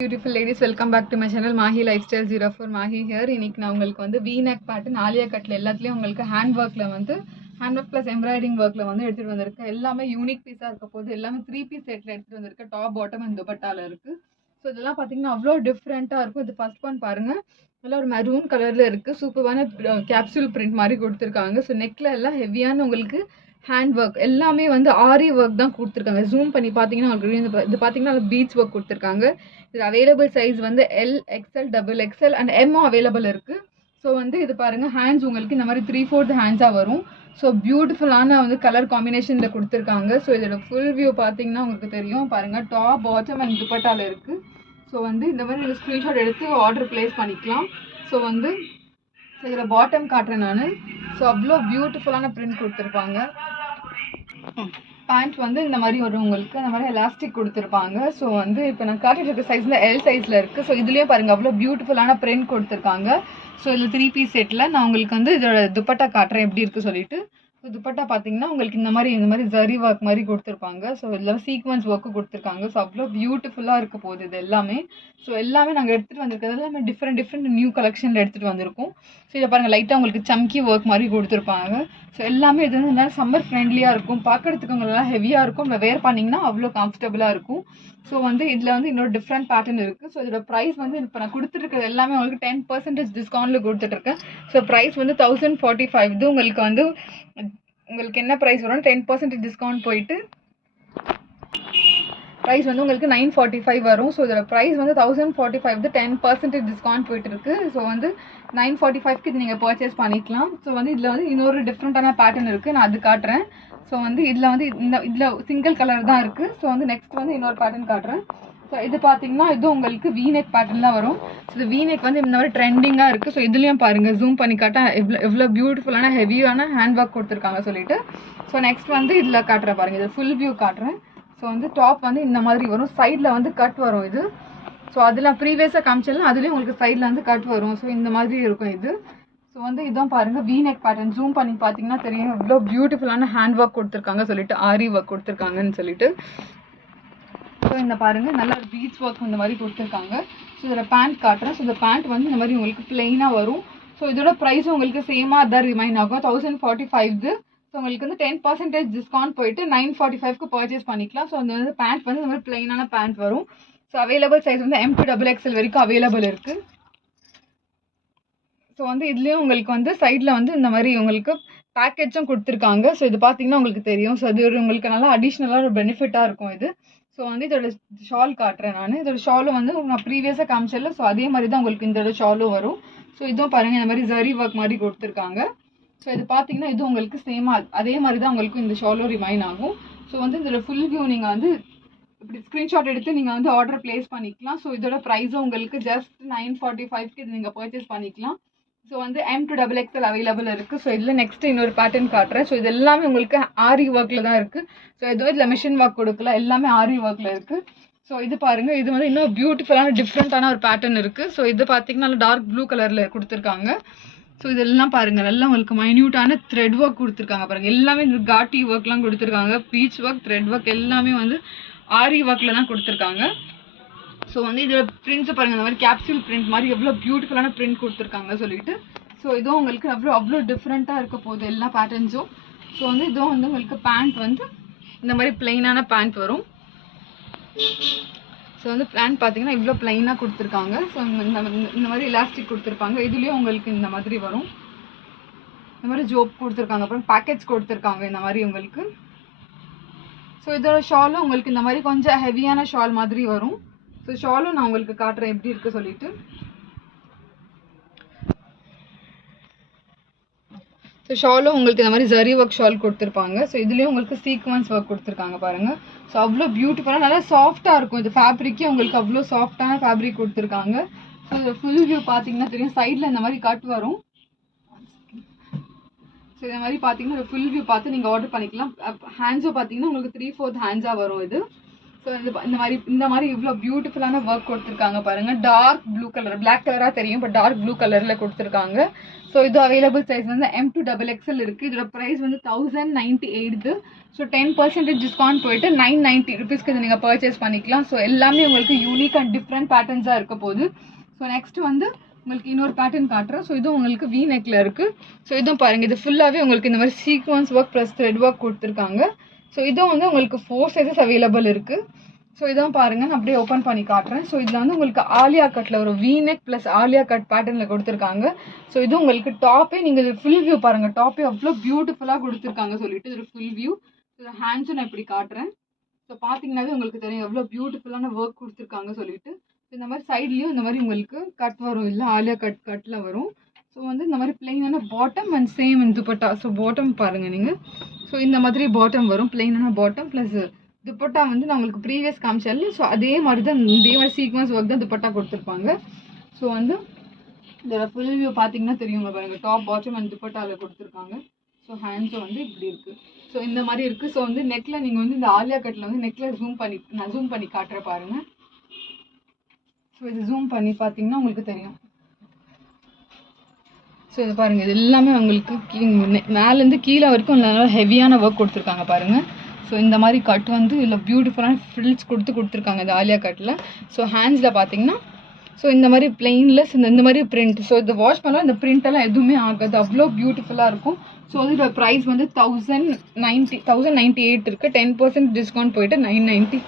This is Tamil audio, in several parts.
Beautiful ladies, welcome back to my channel Mahi Lifestyle 04 Mahi here. இன்னைக்கு நான் உங்களுக்கு வந்து V-neck pattern ஆலியா கட்ல எல்லாத்துலயும் உங்களுக்கு ஹேண்ட் ஒர்க்ல வந்து ஹேண்ட் ஒர்க் பிளஸ் எம்ப்ராய்டிங் ஒர்க்ல வந்து எடுத்துட்டு வந்திருக்கேன். எல்லாமே யூனிக் பீஸா இருக்க போது எல்லாமே 3 பீஸ் செட்ல எடுத்துட்டு வந்திருக்கேன். டாப் பாட்டம் அண்ட் துப்பட்டால இருக்கு. ஸோ இதெல்லாம் பாத்தீங்கன்னா அவ்வளோ டிஃப்ரெண்டா இருக்கும். இது ஃபர்ஸ்ட் ஒன் பாருங்க, நல்லா ஒரு மெரூன் கலர்ல இருக்கு. சூப்பரான கேப்சூல் பிரிண்ட் மாதிரி கொடுத்துருக்காங்க. ஸோ நெக்ல எல்லாம் ஹெவியான உங்களுக்கு ஹேண்ட் ஒர்க் எல்லாமே வந்து ஆரி ஒர்க் தான் கொடுத்துருக்காங்க. ஜூம் பண்ணி பார்த்தீங்கன்னா உங்களுக்கு இது பார்த்தீங்கன்னா பீட்ஸ் ஒர்க் கொடுத்துருக்காங்க. இது அவைலபிள் சைஸ் வந்து L, XL, double XL and MO available இருக்கு. ஸோ வந்து இது பாருங்க, ஹேண்ட்ஸ் உங்களுக்கு இந்த மாதிரி 3/4 ஹேண்ட்ஸாக வரும். ஸோ பியூட்டிஃபுல்லான வந்து கலர் காம்பினேஷனில் கொடுத்துருக்காங்க. ஸோ இதோட ஃபுல் வியூ பார்த்தீங்கன்னா உங்களுக்கு தெரியும் பாருங்க, டாப் பாட்டம் அண்ட் துப்பட்டால இருக்கு. ஸோ வந்து இந்த மாதிரி நீங்கள் ஸ்க்ரீன்ஷாட் எடுத்து ஆர்டர் பிளேஸ் பண்ணிக்கலாம். ஸோ வந்து இதில் பாட்டம் காட்டுறேன் நான். ஸோ அவ்வளோ பியூட்டிஃபுல்லான பிரிண்ட் கொடுத்துருப்பாங்க. பேண்ட் வந்து இந்த மாதிரி வரும் உங்களுக்கு, இந்த மாதிரி எலாஸ்டிக் கொடுத்துருப்பாங்க. ஸோ வந்து இப்போ நான் காட்டிட்டு இருக்க சைஸில் எல் சைஸில் இருக்குது. ஸோ இதுலேயும் பாருங்கள் அவ்வளோ பியூட்டிஃபுல்லான பிரிண்ட் கொடுத்துருக்காங்க. ஸோ இதில் 3 பீஸ் செட்டில் நான் உங்களுக்கு வந்து இதோட துப்பட்டா காட்டுறேன் எப்படி இருக்குது சொல்லிட்டு. ஸோ துப்பட்டா பார்த்தீங்கன்னா உங்களுக்கு இந்த மாதிரி ஜரி ஒர்க் மாதிரி கொடுத்துருப்பாங்க. ஸோ இதில் சீக்வன்ஸ் ஒர்க்கு கொடுத்துருக்காங்க. ஸோ அவ்வளோ பியூட்டிஃபுல்லாக இருக்க போகுது இது எல்லாமே. ஸோ எல்லாமே நாங்கள் எடுத்துகிட்டு வந்திருக்கிறது எல்லாமே டிஃப்ரெண்ட் நியூ கலெக்ஷனில் எடுத்துகிட்டு வந்திருக்கோம். ஸோ இதை பாருங்கள், லைட்டாக உங்களுக்கு சம்கி ஒர்க் மாதிரி கொடுத்துருப்பாங்க. ஸோ எல்லாமே இது வந்து நல்லா சம்மர் ஃப்ரெண்ட்லியாக இருக்கும். பார்க்குறதுக்கு உங்களெல்லாம் ஹெவியாக இருக்கும். நம்ம வேர் பண்ணிங்கன்னா அவ்வளோ கம்ஃபர்டபுளாக இருக்கும். ஸோ வந்து இதில் வந்து இன்னொரு டிஃப்ரெண்ட் பேட்டர்ன் இருக்குது. ஸோ இதோட ப்ரைஸ் வந்து இப்போ நான் கொடுத்துருக்கிறது எல்லாமே உங்களுக்கு 10% டிஸ்கவுண்ட்டில் கொடுத்துட்ருக்கேன். ஸோ ப்ரைஸ் வந்து 1045. இது உங்களுக்கு என்ன ப்ரைஸ் வரும், 10% டிஸ்கவுண்ட் போயிட்டு ப்ரைஸ் வந்து உங்களுக்கு 945 வரும். ஸோ இதோட ப்ரைஸ் வந்து 1045, 10% டிஸ்கவுண்ட் போயிட்டு இருக்கு. ஸோ வந்து 945க்கு இது நீங்கள் பர்ச்சேஸ் பண்ணிக்கலாம். ஸோ வந்து இதில் வந்து இன்னொரு டிஃப்ரெண்ட்டான பேட்டர்ன் இருக்குது, நான் அது காட்டுறேன். ஸோ வந்து இதில் வந்து இதில் சிங்கிள் கலர் தான் இருக்குது. ஸோ வந்து நெக்ஸ்ட் வந்து இன்னொரு பேட்டர்ன் காட்டுறேன். ஸோ இது பார்த்தீங்கன்னா இது உங்களுக்கு V-neck பேட்டர்ன் தான் வரும். ஸோ இது V-neck வந்து இந்த மாதிரி ட்ரெண்டிங்காக இருக்குது. ஸோ இதுலேயும் பாருங்கள், ஜூம் பண்ணி காட்டா எவ்வளோ பியூட்டிஃபுல்லான ஹெவியான ஹேண்ட் ஒர்க் கொடுத்துருக்காங்க சொல்லிட்டு. ஸோ நெக்ஸ்ட் வந்து இதில் காட்டுறேன் பாருங்கள், இது ஃபுல் வியூ காட்டுறேன். ஸோ வந்து டாப் வந்து இந்த மாதிரி வரும், சைடில் வந்து கட் வரும் இது. ஸோ அதில் ப்ரீவியஸாக காமிச்சலாம், அதுலேயும் உங்களுக்கு சைடில் வந்து கட் வரும். ஸோ இந்த மாதிரி இருக்கும் இது. ஸோ வந்து இதான் பாருங்கள் V-neck பேட்டர்ன். ஜூம் பண்ணி பார்த்தீங்கன்னா தெரியும் எவ்வளோ பியூட்டிஃபுல்லான ஹேண்ட் ஒர்க் கொடுத்துருக்காங்க சொல்லிட்டு, ஆரி ஒர்க் கொடுத்துருக்காங்கன்னு சொல்லிட்டு. ஸோ இந்த பாருங்கள், நல்லா பீட்ஸ் ஒர்க் இந்த மாதிரி கொடுத்துருக்காங்க. ஸோ இதில் பேண்ட் காட்டுறேன். ஸோ இந்த பேண்ட் வந்து இந்த மாதிரி உங்களுக்கு பிளெயினாக வரும். ஸோ இதோட ப்ரைஸும் உங்களுக்கு சேமாக அதான் ரிமைன் ஆகும், 1045. ஸோ உங்களுக்கு வந்து 10% டிஸ்கவுண்ட் போயிட்டு 945க்கு பர்ச்சேஸ் பண்ணிக்கலாம். ஸோ அந்த வந்து பேண்ட் வந்து இந்த மாதிரி பிளெயினான பேண்ட் வரும். ஸோ அவைலபிள் சைஸ் வந்து M to XXL வரைக்கும் அவைலபிள் இருக்குது. ஸோ வந்து இதுலேயும் உங்களுக்கு வந்து சைடில் வந்து இந்த மாதிரி உங்களுக்கு பேக்கேஜும் கொடுத்துருக்காங்க. ஸோ இது பார்த்தீங்கன்னா உங்களுக்கு தெரியும். ஸோ அது உங்களுக்கு நல்லா அடிஷ்னலாக ஒரு பெனிஃபிட்டாக இருக்கும் இது. ஸோ வந்து இதோட ஷால் காட்டுறேன் நான். இதோட ஷாலும் வந்து நான் ப்ரீவியஸாக காமிச்சல. ஸோ அதே மாதிரி தான் உங்களுக்கு இதோட ஷாலும் வரும். ஸோ இதுவும் பாருங்கள், இந்த மாதிரி ஜரி ஒர்க் மாதிரி கொடுத்துருக்காங்க. ஸோ இது பார்த்தீங்கன்னா இது உங்களுக்கு சேமாக அதே மாதிரி தான் உங்களுக்கு இந்த ஷாலும் ரிமைன் ஆகும். ஸோ வந்து இதோட ஃபுல் வியூ நீங்கள் வந்து இப்படி ஸ்க்ரீன்ஷாட் எடுத்து நீங்கள் வந்து ஆர்டர் பிளேஸ் பண்ணிக்கலாம். ஸோ இதோட ப்ரைஸும் உங்களுக்கு ஜஸ்ட் 945க்கு இது நீங்கள் பர்ச்சேஸ் பண்ணிக்கலாம். ஸோ வந்து M to XXL அவைலபிள் இருக்குது. ஸோ இதில் நெக்ஸ்ட் இன்னொரு பேட்டர்ன் காட்டுறேன். ஸோ இது எல்லாமே உங்களுக்கு ஆரி ஒர்க்கில் தான் இருக்குது. ஸோ எதுவும் இதில் மிஷின் ஒர்க் கொடுக்கல, எல்லாமே ஆரி ஒர்க்கில் இருக்குது. ஸோ இது பாருங்கள், இது வந்து இன்னும் பியூட்டிஃபுல்லான டிஃப்ரெண்ட்டான ஒரு பேட்டர்ன் இருக்குது. ஸோ இது பார்த்தீங்கன்னா நல்லா டார்க் ப்ளூ கலரில் கொடுத்துருக்காங்க. ஸோ இதெல்லாம் பாருங்கள், நல்லா உங்களுக்கு மைன்யூட்டான த்ரெட் ஒர்க் கொடுத்துருக்காங்க பாருங்கள். எல்லாமே இந்த காட்டி ஒர்க்லாம் கொடுத்துருக்காங்க. பீச் ஒர்க், த்ரெட் ஒர்க் எல்லாமே வந்து ஆரி ஒர்க்கில் தான் கொடுத்துருக்காங்க. ஸோ வந்து இதோட பிரிண்ட்ஸை பாருங்கள், இந்த மாதிரி கேப்சூல் பிரிண்ட் மாதிரி எவ்வளோ பியூட்டிஃபுல்லான பிரிண்ட் கொடுத்துருக்காங்க சொல்லிட்டு. ஸோ இதுவும் உங்களுக்கு அவ்வளோ டிஃப்ரெண்ட்டாக இருக்க போகுது எல்லா பேட்டர்ன்ஸும். ஸோ வந்து இதுவும் வந்து உங்களுக்கு பேண்ட் வந்து இந்த மாதிரி பிளெயினான பேண்ட் வரும். ஸோ வந்து பேண்ட் பார்த்தீங்கன்னா இவ்வளோ பிளெயினாக கொடுத்துருக்காங்க. ஸோ இந்த மாதிரி எலாஸ்டிக் கொடுத்துருப்பாங்க. இதுலேயும் உங்களுக்கு இந்த மாதிரி வரும், இந்த மாதிரி ஜோப் கொடுத்துருக்காங்க. அப்புறம் பேக்கெட்ஸ் கொடுத்துருக்காங்க இந்த மாதிரி உங்களுக்கு. ஸோ இதோட ஷாலும் உங்களுக்கு இந்த மாதிரி கொஞ்சம் ஹெவியான ஷால் மாதிரி வரும். ஸோ ஷாலும் நான் உங்களுக்கு காட்டுறேன் எப்படி இருக்குது சொல்லிட்டு. ஸோ ஷாலும் உங்களுக்கு இந்த மாதிரி ஜரி ஒர்க் ஷால் கொடுத்துருப்பாங்க. ஸோ இதுலேயும் உங்களுக்கு சீக்வன்ஸ் ஒர்க் கொடுத்துருக்காங்க பாருங்கள். ஸோ அவ்வளோ பியூட்டிஃபுல்லாக நல்லா சாஃப்டாக இருக்கும். இது ஃபேப்ரிக்கே உங்களுக்கு அவ்வளோ சாஃப்டான ஃபேப்ரிக் கொடுத்துருக்காங்க. ஸோ இது ஃபுல் வியூ பார்த்தீங்கன்னா தெரியும், சைடில் இந்த மாதிரி கட் வரும். ஸோ இந்த மாதிரி பார்த்தீங்கன்னா ஃபுல் வியூ பார்த்து நீங்கள் ஆர்டர் பண்ணிக்கலாம். ஹேண்ட்ஸும் பார்த்தீங்கன்னா உங்களுக்கு 3/4 ஹேண்ட்ஸாக வரும் இது. ஸோ ஸோ இந்த மாதிரி இவ்வளோ பியூட்டிஃபுல்லான ஒர்க் கொடுத்துருக்காங்க பாருங்க. டார்க் ப்ளூ கலர், பிளாக் கலராக தெரியும், பட் டார்க் ப்ளூ கலரில் கொடுத்துருக்காங்க. ஸோ இது அவைலபிள் சைஸ் வந்து M2XXL இருக்குது. இதோட ப்ரைஸ் வந்து 1098. ஸோ 10% டிஸ்கவுண்ட் போயிட்டு 990 ருபீஸ்க்கு இது நீங்கள் பர்ச்சேஸ் பண்ணிக்கலாம். ஸோ எல்லாமே உங்களுக்கு யூனிக் அண்ட் டிஃப்ரெண்ட் பேட்டர்ன்ஸாக இருக்க போகுது. ஸோ நெக்ஸ்ட் வந்து உங்களுக்கு இன்னொரு பேட்டர்ன் காட்டுறேன். ஸோ இதுவும் உங்களுக்கு V நெக்கில் இருக்குது. ஸோ இதுவும் பாருங்கள், இது ஃபுல்லாகவே உங்களுக்கு இந்த மாதிரி sequence work plus thread work கொடுத்துருக்காங்க. ஸோ இதுவும் வந்து உங்களுக்கு 4 சைஸஸ் அவைலபிள் இருக்குது. ஸோ இதான் பாருங்கள், நான் அப்படியே ஓப்பன் பண்ணி காட்டுறேன். ஸோ இதில் வந்து உங்களுக்கு ஆலியா கட்டில் ஒரு V neck plus Alia cut பேட்டர்னில் கொடுத்துருக்காங்க. ஸோ இது உங்களுக்கு டாப்பே, நீங்கள் இது ஃபுல் வியூ பாருங்கள், டாப்பே அவ்வளோ பியூட்டிஃபுல்லாக கொடுத்துருக்காங்க சொல்லிட்டு இது ஃபுல் வியூ. ஸோ ஹேண்ட்ஸும் நான் இப்படி காட்டுறேன். ஸோ பார்த்தீங்கன்னாவே உங்களுக்கு தெரியும் எவ்வளோ பியூட்டிஃபுல்லான ஒர்க் கொடுத்துருக்காங்க சொல்லிட்டு. இந்த மாதிரி சைட்லேயும் இந்த மாதிரி உங்களுக்கு கட் வரும், இல்லை ஆலியா கட்டில் வரும். ஸோ வந்து இந்த மாதிரி பிளெயினான bottom and same dupatta. So bottom பாருங்கள் நீங்கள். ஸோ இந்த மாதிரி பாட்டம் வரும், பிளெயினான பாட்டம் ப்ளஸ் துப்பட்டா வந்து நான் உங்களுக்கு ப்ரீவியஸ் காமிச்சல. ஸோ அதே மாதிரி தான், இதே மாதிரி சீக்வன்ஸ் ஒர்க் தான் துப்பட்டா கொடுத்துருப்பாங்க. ஸோ வந்து இதோட ஃபுல் வியூ பார்த்தீங்கன்னா தெரியுங்க பாருங்கள், டாப் பாட்டம் அண்ட் துப்பட்டாவில் கொடுத்துருக்காங்க. ஸோ ஹேண்ட்ஸும் வந்து இப்படி இருக்குது. ஸோ இந்த மாதிரி இருக்குது. ஸோ வந்து நெக்கில் நீங்கள் வந்து இந்த ஆலியா கட்டில் வந்து நெக்கில் நான் ஜூம் பண்ணி காட்டுறேன் பாருங்கள். ஸோ இது ஜூம் பண்ணி பார்த்தீங்கன்னா உங்களுக்கு தெரியும். ஸோ இது பாருங்கள், இது எல்லாமே உங்களுக்கு மேலேருந்து கீழே வரைக்கும் நல்லா ஹெவியான ஒர்க் கொடுத்துருக்காங்க பாருங்கள். ஸோ இந்த மாதிரி கட் வந்து இதில் பியூட்டிஃபுல்லான ஃப்ரில்ஸ் கொடுத்துருக்காங்க இந்த ஆலியா கட்டில். ஸோ ஹேண்ட்ஸில் பார்த்தீங்கன்னா ஸோ இந்த மாதிரி பிளெயின்லெஸ் இந்த மாதிரி பிரிண்ட். ஸோ இதை வாஷ் பண்ணால் இந்த பிரிண்டெல்லாம் எதுவுமே ஆகாது, அவ்வளோ பியூட்டிஃபுல்லாக இருக்கும். ஸோ இதோட ப்ரைஸ் வந்து 1098 இருக்குது. 10% டிஸ்கவுண்ட் போயிட்டு 990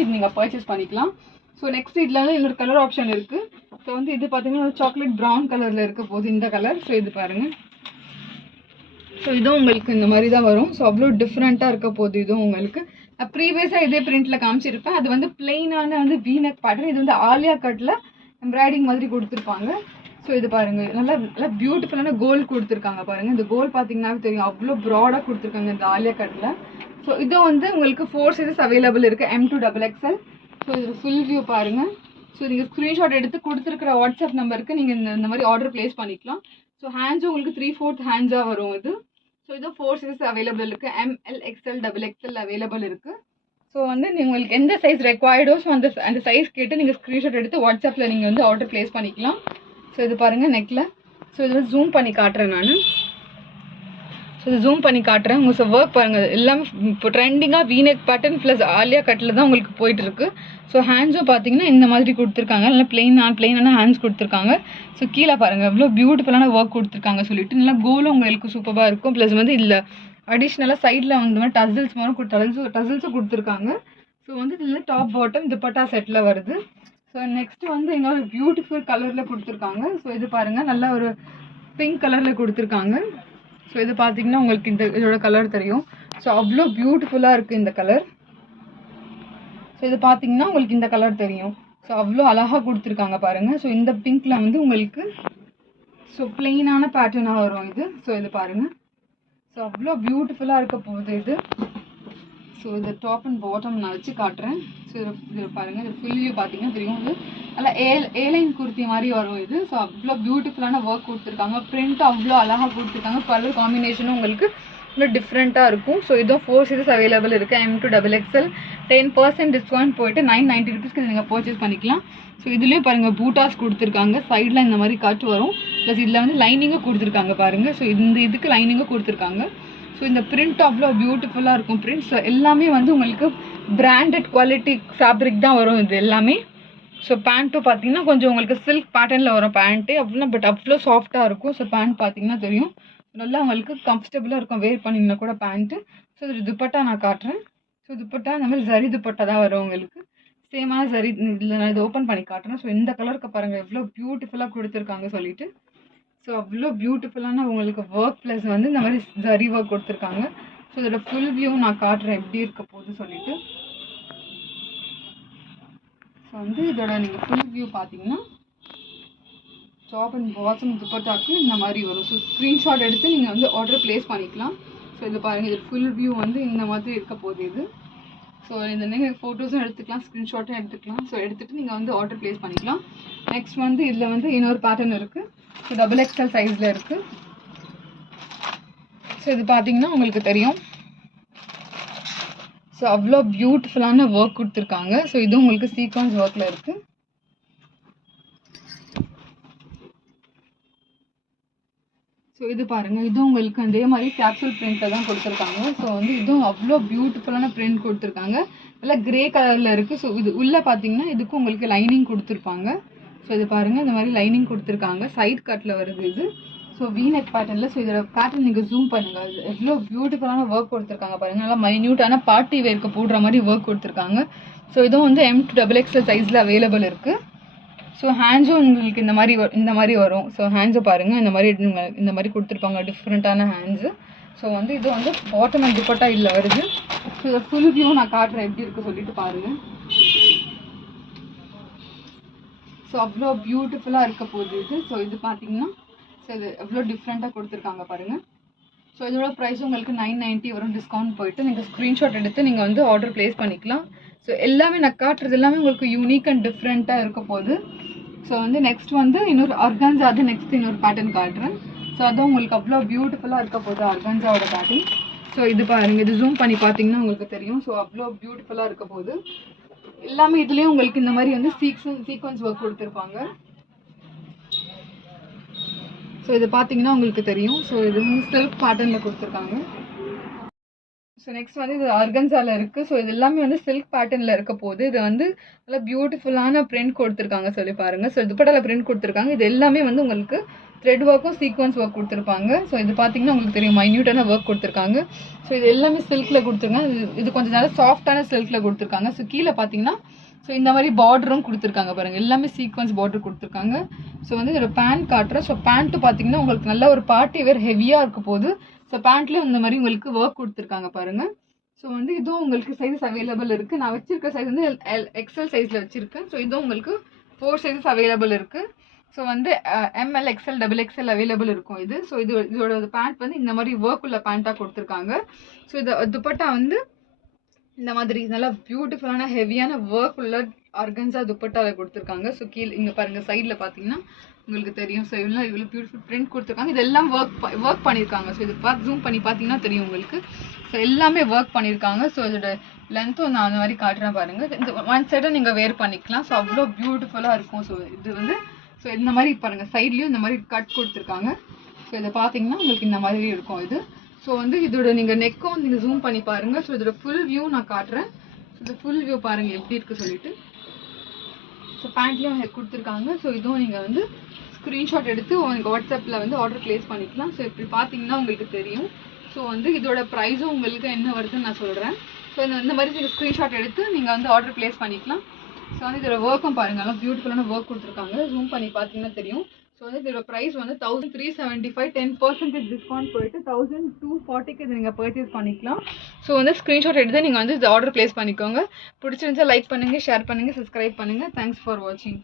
இது நீங்கள் பர்ச்சேஸ் பண்ணிக்கலாம். ஸோ நெக்ஸ்ட் இதில் வந்து இன்னொரு கலர் ஆப்ஷன் இருக்குது. ஸோ வந்து இது பார்த்தீங்கன்னா சாக்லேட் ப்ரௌன் கலரில் இருக்க போகுது இந்த கலர். ஸோ இது பாருங்கள். ஸோ இதுவும் உங்களுக்கு இந்த மாதிரி தான் வரும். ஸோ அவ்வளோ டிஃப்ரெண்ட்டாக இருக்க போகுது. இதுவும் உங்களுக்கு ப்ரீவியஸாக இதே பிரிண்டில் காமிச்சிருப்பேன். அது வந்து பிளெயினான வந்து V நெக் பேட்டர்ன். இது வந்து ஆலியா கட்டில் எம்ப்ராய்டிங் மாதிரி கொடுத்துருப்பாங்க. ஸோ இது பாருங்கள், நல்லா பியூட்டிஃபுல்லான கோல் கொடுத்துருக்காங்க பாருங்கள். இந்த கோல் பார்த்தீங்கன்னா தெரியும், அவ்வளோ ப்ராடாக கொடுத்துருக்காங்க இந்த ஆலியா கட்டில். ஸோ இதுவும் வந்து உங்களுக்கு 4 சைஸஸ் அவைலபிள் இருக்குது, M2XXL. ஸோ இது ஃபுல் வியூ பாருங்கள். ஸோ நீங்கள் ஸ்க்ரீன்ஷாட் எடுத்து கொடுத்துருக்குற வாட்ஸ்அப் நம்பருக்கு நீங்கள் இந்த மாதிரி ஆர்டர் ப்ளேஸ் பண்ணிக்கலாம். ஸோ ஹேண்ட்ஸும் உங்களுக்கு 3/4 ஹேண்ட்ஸாக வரும் இது. ஸோ இது 4 சைஸஸ் அவைலபிள் இருக்குது, ML, XL, XXL அவைலபிள் இருக்குது. ஸோ வந்து உங்களுக்கு எந்த சைஸ் ரெக்வயர்டோ ஸோ அந்த சைஸ் கேட்டு நீங்கள் ஸ்க்ரீன்ஷாட் எடுத்து வாட்ஸ்அப்பில் நீங்கள் வந்து ஆர்டர் ப்ளேஸ் பண்ணிக்கலாம். ஸோ இது பாருங்கள் நெக்கில். ஸோ இதில் ஜூம் பண்ணி காட்டுறேன் நான். ஸோ இது ஜூம் பண்ணி காட்டுறேன். உங்கள் ஒர்க் பாருங்கள், எல்லாமே இப்போ ட்ரெண்டிங்காக V neck pattern plus Alia கட்டில் தான் உங்களுக்கு போயிட்டுருக்கு. ஸோ ஹேண்ட்ஸும் பார்த்தீங்கன்னா இந்த மாதிரி கொடுத்துருக்காங்க, நல்லா பிளெயினான ஹேண்ட்ஸ் கொடுத்துருக்காங்க. ஸோ கீழே பாருங்கள் எவ்வளோ பியூட்டிஃபுல்லான ஒர்க் கொடுத்துருக்காங்க சொல்லிட்டு. நல்லா கோலும் உங்களுக்கு சூப்பராக இருக்கும். ப்ளஸ் வந்து இதில் அடிஷ்னலாக சைடில் வந்து மாதிரி டசல்ஸும் கொடுத்துருக்காங்க. ஸோ வந்து இதில் டாப் பாட்டம் துப்பட்டா செட்டில் வருது. ஸோ நெக்ஸ்ட்டு வந்து எங்கே ஒரு பியூட்டிஃபுல் கலரில் கொடுத்துருக்காங்க. ஸோ இது பாருங்கள், நல்லா ஒரு பிங்க் கலரில் கொடுத்துருக்காங்க. ஸோ இது பார்த்தீங்கன்னா உங்களுக்கு இதோட கலர் தெரியும். ஸோ அவ்வளோ பியூட்டிஃபுல்லாக இருக்குது இந்த கலர். ஸோ இது பார்த்தீங்கன்னா உங்களுக்கு இந்த கலர் தெரியும். ஸோ அவ்வளோ அழகாக கொடுத்துருக்காங்க பாருங்கள். ஸோ இந்த பிங்க்கில் வந்து உங்களுக்கு ஸோ பிளெயினான பேட்டர்னாக வரும் இது. ஸோ இது பாருங்கள், ஸோ அவ்வளோ பியூட்டிஃபுல்லாக இருக்க போகுது இது. ஸோ இது டாப் அண்ட் பாட்டம் நான் வச்சு காட்டுறேன். ஸோ இது பாருங்கள், இது ஃபுல் வியூ பார்த்தீங்கன்னா தெரியும். இது நல்லா ஏலைன் குர்த்தி மாதிரி வரும் இது. ஸோ அவ்வளோ பியூட்டிஃபுல்லான ஒர்க் கொடுத்துருக்காங்க, பிரிண்ட் அவ்வளோ அழகாக கொடுத்துருக்காங்க. கலர் காம்பினேஷனும் உங்களுக்கு இன்னும் டிஃப்ரெண்ட்டாக இருக்கும். ஸோ இதுவும் 4 சைஸஸ் அவைலபிள் இருக்குது, M2XXL. 10% டிஸ்கவுண்ட் போயிட்டு 990 ருபீஸ்க்கு நீங்கள் பர்ச்சேஸ் பண்ணிக்கலாம். ஸோ இதுலேயும் பாருங்கள் பூட்டாஸ் கொடுத்துருக்காங்க, சைடில் இந்த மாதிரி கட் வரும். ப்ளஸ் இதில் வந்து லைனிங்கும் கொடுத்துருக்காங்க பாருங்கள். ஸோ இந்த இதுக்கு லைனிங்கும் கொடுத்துருக்காங்க. ஸோ இந்த பிரிண்ட் அவ்வளோ பியூட்டிஃபுல்லாக இருக்கும் பிரிண்ட். ஸோ எல்லாமே வந்து உங்களுக்கு பிராண்டட் குவாலிட்டி ஃபேப்ரிக் தான் வரும் இது எல்லாமே. ஸோ பேண்ட்டும் பார்த்தீங்கன்னா கொஞ்சம் உங்களுக்கு சில்க் பேட்டர்னில் வரும் பேண்ட்டு அப்படின்னா, பட் அவ்வளோ சாஃப்டாக இருக்கும். ஸோ பேண்ட் பார்த்தீங்கன்னா தெரியும், நல்லா உங்களுக்கு கம்ஃபர்டபுளாக இருக்கும் வேர் பண்ணிங்கன்னா கூட பேண்ட்டு. ஸோ இது துப்பட்டா நான் காட்டுறேன். ஸோ துப்பட்டா இந்த மாதிரி ஜரி துப்பட்டா தான் வரும் உங்களுக்கு, சேமான ஜரி. இதில் நான் இதை ஓப்பன் பண்ணி காட்டுறேன். ஸோ இந்த கலருக்கு பாருங்கள் எவ்வளோ பியூட்டிஃபுல்லாக கொடுத்துருக்காங்க சொல்லிட்டு. ஸோ அவ்வளோ பியூட்டிஃபுல்லான உங்களுக்கு ஒர்க் ப்ளஸ் வந்து இந்த மாதிரி ஜரி ஒர்க் கொடுத்துருக்காங்க. ஸோ இதோட ஃபுல் வியூ நான் காட்டுறேன் எப்படி இருக்க போகுது சொல்லிட்டு. ஸோ வந்து இதோட நீங்கள் ஃபுல் வியூ பார்த்தீங்கன்னா டாப் அண்ட் பாட்டம் துப்பட்டாக்கு இந்த மாதிரி வரும். ஸோ ஸ்க்ரீன்ஷாட் எடுத்து நீங்கள் வந்து ஆர்டர் ப்ளேஸ் பண்ணிக்கலாம். ஸோ இது பாருங்கள், இது ஃபுல் வியூ வந்து இந்த மாதிரி இருக்க போகுது இது. ஸோ இந்த நீங்கள் ஃபோட்டோஸும் எடுத்துக்கலாம், ஸ்க்ரீன்ஷாட்டும் எடுத்துக்கலாம். ஸோ எடுத்துகிட்டு நீங்கள் வந்து ஆர்டர் ப்ளேஸ் பண்ணிக்கலாம். நெக்ஸ்ட் வந்து இதில் வந்து இன்னொரு பேட்டர்ன் இருக்குது. ஸோ XXL சைஸில் இருக்குது. ஸோ இது பார்த்தீங்கன்னா உங்களுக்கு தெரியும். ஸோ அவ்வளோ பியூட்டிஃபுல்லான ஒர்க் கொடுத்துருக்காங்க. ஸோ இதுவும் உங்களுக்கு சீக்வன்ஸ் ஒர்க்கில் இருக்குது. ஸோ இது பாருங்கள், இதுவும் உங்களுக்கு அதே மாதிரி கேப்சூல் பிரிண்ட்டில் தான் கொடுத்துருக்காங்க. ஸோ வந்து இதுவும் அவ்வளோ பியூட்டிஃபுல்லான பிரிண்ட் கொடுத்துருக்காங்க. நல்லா கிரே கலரில் இருக்குது. ஸோ இது உள்ளே பார்த்தீங்கன்னா இதுக்கும் உங்களுக்கு லைனிங் கொடுத்துருப்பாங்க. ஸோ இது பாருங்கள், இந்த மாதிரி லைனிங் கொடுத்துருக்காங்க. சைட் கட்டில் வருது இது. ஸோ வீநெக் பேட்டர்னில். ஸோ இதோட பேட்டர்ன் நீங்கள் ஜூம் பண்ணுங்கள், எவ்வளோ பியூட்டிஃபுல்லான ஒர்க் கொடுத்துருக்காங்க பாருங்கள். நல்லா மைன்யூட்டான பார்ட்டி வேர்க்கு போடுற மாதிரி ஒர்க் கொடுத்துருக்காங்க. ஸோ இதுவும் வந்து M to XXL சைஸில் அவைலபிள் இருக்குது. ஸோ ஹேண்ட்ஸும் உங்களுக்கு இந்த மாதிரி வரும். ஸோ ஹேண்ட்ஸை பாருங்கள், இந்த மாதிரி கொடுத்துருப்பாங்க, டிஃப்ரெண்ட்டான ஹேண்ட்ஸு. ஸோ வந்து இது வந்து பாட்டம் அண்ட் துப்பட்டா இதில் வருது. ஸோ இதை ஃபுல் வியூ நான் காட்டுறேன் எப்படி இருக்குது சொல்லிட்டு பாருங்கள். ஸோ அவ்வளோ பியூட்டிஃபுல்லாக இருக்க போகுது இது. ஸோ இது பார்த்தீங்கன்னா ஸோ இது எவ்வளோ டிஃப்ரெண்ட்டாக கொடுத்துருக்காங்க பாருங்கள். ஸோ இதோட ப்ரைஸ் உங்களுக்கு 990 வரும், டிஸ்கவுண்ட் போயிட்டு. நீங்கள் ஸ்க்ரீன்ஷாட் எடுத்து நீங்கள் வந்து ஆர்டர் ப்ளேஸ் பண்ணிக்கலாம். ஸோ எல்லாமே நான் காட்டுறது எல்லாமே உங்களுக்கு யூனிக் அண்ட் டிஃப்ரெண்ட்டாக இருக்க போகுது. ஸோ வந்து நெக்ஸ்ட் வந்து இன்னொரு ஆர்கான்ஸா, அது நெக்ஸ்ட் இன்னொரு பேட்டர்ன் காட்டுறேன். ஸோ அதுவும் உங்களுக்கு அவ்வளோ பியூட்டிஃபுல்லாக இருக்க போகுது ஆர்கான்ஸாவோட பேட்டர்ன். ஸோ இது பாருங்கள், இது ஜூம் பண்ணி பார்த்தீங்கன்னா உங்களுக்கு தெரியும். ஸோ அவ்வளோ பியூட்டிஃபுல்லாக இருக்க போகுது. எல்லாமே இதுலேயும் உங்களுக்கு இந்த மாதிரி வந்து சீக்வன்ஸ் ஒர்க் கொடுத்துருப்பாங்க. ஸோ இது பார்த்தீங்கன்னா உங்களுக்கு தெரியும். ஸோ இது வந்து சில்க் பேட்டர்னில் கொடுத்துருக்காங்க. ஸோ நெக்ஸ்ட் வந்து இது ஆர்கன்ஸாவில் இருக்குது. ஸோ இது எல்லாமே வந்து சில்க் பேட்டர்னில் இருக்க போது. இது வந்து நல்லா பியூட்டிஃபுல்லான பிரிண்ட் கொடுத்துருக்காங்க சொல்லி பாருங்கள். ஸோ துப்பட்டால பிரிண்ட் கொடுத்துருக்காங்க. இது எல்லாமே வந்து உங்களுக்கு த்ரெட் ஒர்க்கும் சீக்வன்ஸ் ஒர்க் கொடுத்துருப்பாங்க. ஸோ இது பார்த்தீங்கன்னா உங்களுக்கு தெரியும், மைன்யூட்டான ஒர்க் கொடுத்துருக்காங்க. ஸோ இது எல்லாமே சில்கில் கொடுத்துருக்காங்க. இது கொஞ்சம் நல்லா சாஃப்டான சில்கில் கொடுத்துருக்காங்க. ஸோ கீழே பார்த்தீங்கன்னா ஸோ இந்த மாதிரி பார்டரும் கொடுத்துருக்காங்க பாருங்கள், எல்லாமே சீக்வன்ஸ் பார்டர் கொடுத்துருக்காங்க. ஸோ வந்து இதோட பேண்ட் காட்டுறேன். ஸோ பேண்ட்டு பார்த்தீங்கன்னா உங்களுக்கு நல்ல ஒரு பார்ட்டி வேர் ஹெவியாக இருக்க போது. ஸோ பேண்ட்லேயும் இந்த மாதிரி உங்களுக்கு ஒர்க் கொடுத்துருக்காங்க பாருங்கள். ஸோ வந்து இதுவும் உங்களுக்கு சைஸஸ் அவைலபிள் இருக்குது. நான் வச்சிருக்க சைஸ் வந்து XL சைஸில் வச்சுருக்கேன். ஸோ இதுவும் உங்களுக்கு 4 சைஸஸ் அவைலபிள் இருக்குது. ஸோ வந்து ML, XL, XXL அவைலபிள் இருக்கும் இது. ஸோ இதோட பேண்ட் வந்து இந்த மாதிரி ஒர்க் உள்ள பேண்ட்டாக கொடுத்துருக்காங்க. ஸோ இது துப்பட்டா வந்து இந்த மாதிரி நல்லா பியூட்டிஃபுல்லான ஹெவியான ஒர்க் உள்ள ஆர்கன்ஸா துப்பட்டாவில் கொடுத்துருக்காங்க. ஸோ கீழே இங்கே பாருங்கள், சைடில் பார்த்தீங்கன்னா உங்களுக்கு தெரியும். ஸோ இவ்வளோ பியூட்டிஃபுல் பிரிண்ட் கொடுத்துருக்காங்க. இதெல்லாம் ஒர்க் பண்ணியிருக்காங்க. ஸோ இது ஜூம் பண்ணி பார்த்தீங்கன்னா தெரியும் உங்களுக்கு. ஸோ எல்லாமே ஒர்க் பண்ணியிருக்காங்க. ஸோ இதோட லென்த்தும் நான் அந்த மாதிரி காட்டுறேன் பாருங்கள். இந்த ஒன் சைடும் நீங்கள் வேர் பண்ணிக்கலாம். ஸோ அவ்வளோ பியூட்டிஃபுல்லாக இருக்கும். ஸோ இது வந்து ஸோ இந்த மாதிரி பாருங்கள், சைட்லேயும் இந்த மாதிரி கட் கொடுத்துருக்காங்க. ஸோ இதை பார்த்தீங்கன்னா உங்களுக்கு இந்த மாதிரி இருக்கும் இது. ஸோ வந்து இதோட நீங்கள் நெக்கும் நீங்கள் ஜூம் பண்ணி பாருங்கள். ஸோ இதோட ஃபுல் வியூ நான் காட்டுறேன். ஸோ இந்த ஃபுல் வியூ பாருங்கள் எப்படி இருக்குது சொல்லிட்டு. ஸோ பேண்ட்லேயும் கொடுத்துருக்காங்க. ஸோ இதுவும் நீங்கள் வந்து ஸ்க்ரீன்ஷாட் எடுத்து உங்களுக்கு வாட்ஸ்அப்பில் வந்து ஆர்டர் ப்ளேஸ் பண்ணிக்கலாம். ஸோ இப்படி பார்த்தீங்கன்னா உங்களுக்கு தெரியும். ஸோ வந்து இதோட ப்ரைஸும் உங்களுக்கு என்ன வருதுன்னு நான் சொல்கிறேன். ஸோ இந்த மாதிரி நீங்கள் ஸ்க்ரீன்ஷாட் எடுத்து நீங்கள் வந்து ஆர்டர் ப்ளேஸ் பண்ணிக்கலாம். ஸோ வந்து இதோட ஒர்க்கும் பாருங்கள், நல்லா பியூட்டிஃபுல்லான ஒர்க் கொடுத்துருக்காங்க. ஜூம் பண்ணி பார்த்தீங்கன்னா தெரியும். ஸோ வந்து இதோட ப்ரைஸ் வந்து 1375, 10% டிஸ்கவுண்ட் போயிட்டு 1240க்கு இது நீங்கள் பர்ச்சேஸ் பண்ணிக்கலாம். ஸோ வந்து ஸ்க்ரீன்ஷாட் எடுத்து நீங்கள் வந்து இது ஆர்டர் ப்ளேஸ் பண்ணிக்கோங்க. பிடிச்சிருந்துச்சா லைக் பண்ணுங்கள், ஷேர் பண்ணுங்கள், சப்ஸ்கிரைப் பண்ணுங்கள். தேங்க்ஸ் ஃபார் வாட்சிங்.